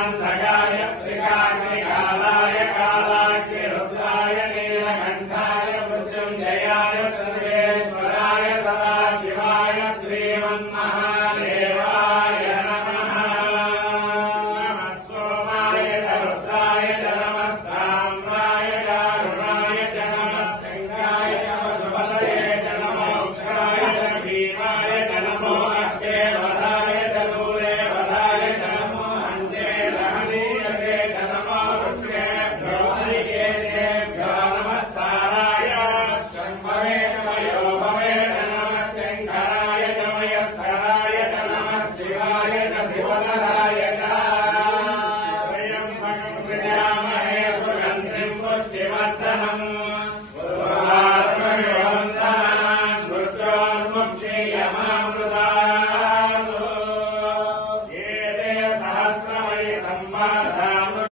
खगाय त्रिकाग्निकालाय कालाग्निरुद्राय नीलकण्ठाय मृत्युञ्जयाय सर्वेश्वराय सदाशिवाय श्रीमन्महादेवाय नमः। नमः सोमाय च रुद्राय च नमः साम्राय च अरुणाय च नमः सिंहाय च वसुपतये च नमो क्षराय च भीमाय च नमो अग्नेवधाय च दूरेवधाय च नमो अन्ते सहनीयते च नमो रुद्रेभ्यो हरिकेतेभ्यो नमस्ताराय शम्भवे च मयोभवे च नमः शङ्कराय च मयस्कराय च नमः शिवाय च शिवधराय च स्वयंभकं प्रजामहे सुगन्धिं पुष्टिवर्धनम् पूर्वात्मयोऽन्तान् मृत्योर्मुक्षीयमामृतात् ये ते सहस्रमयि सम्पादा